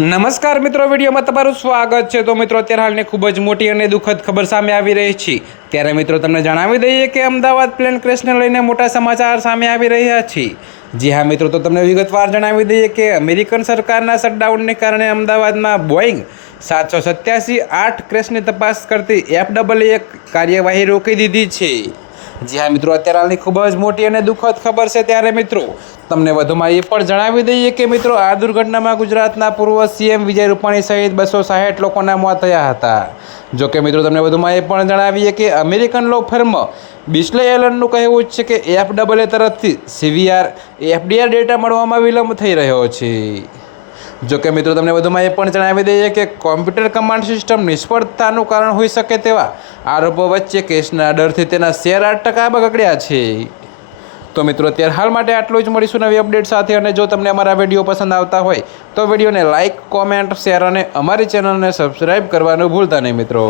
નમસ્કાર મિત્રો, વિડીયોમાં તમારું સ્વાગત છે. તો મિત્રો, અત્યારે હાલની ખૂબ જ મોટી અને દુઃખદ ખબર સામે આવી રહી છે. ત્યારે મિત્રો, તમને જણાવી દઈએ કે અમદાવાદ પ્લેન ક્રેશને લઈને મોટા સમાચાર સામે આવી રહ્યા છે. જી હા મિત્રો, તો તમને વિગતવાર જણાવી દઈએ કે અમેરિકન સરકારના શટડાઉનને કારણે અમદાવાદમાં બોઈંગ સાતસો સત્યાસી આઠ ક્રેશની તપાસ કરતી એફ ડબલ એક કાર્યવાહી રોકી દીધી છે. જી હા મિત્રો, અત્યારે હાલની ખૂબ જ મોટી અને દુઃખદ ખબર છે ત્યારે મિત્રો, તમને વધુમાં એ પણ જણાવી દઈએ કે મિત્રો, આ દુર્ઘટનામાં ગુજરાતના પૂર્વ સીએમ વિજય રૂપાણી સહિત બસો સાહીઠ લોકોના મોત થયા હતા. જો કે મિત્રો, તમને વધુમાં એ પણ જણાવીએ કે અમેરિકન લો ફર્મ બિસ્લે એલનનું કહેવું છે કે એફ ડબલ એ તરફથી સીવીઆર એફડીઆર ડેટા મળવામાં વિલંબ થઈ રહ્યો છે. જો કે મિત્રો, તમને વધુમાં એ પણ જણાવી દઈએ કે કોમ્પ્યુટર કમાન્ડ સિસ્ટમ નિષ્ફળતાનું કારણ હોઈ શકે તેવા આરોપો વચ્ચે કેસના ડરથી તેના શેર આઠ ટકા બગડ્યા છે. તો મિત્રો, અત્યારે હાલ માટે આટલું જ. મળીશું નવી અપડેટ સાથે અને જો તમને અમારા વીડિયો પસંદ આવતા હોય, તો વિડીયોને લાઇક કોમેન્ટ, શેર અને અમારી ચેનલને સબસ્ક્રાઈબ કરવાનું ભૂલતા નહીં મિત્રો.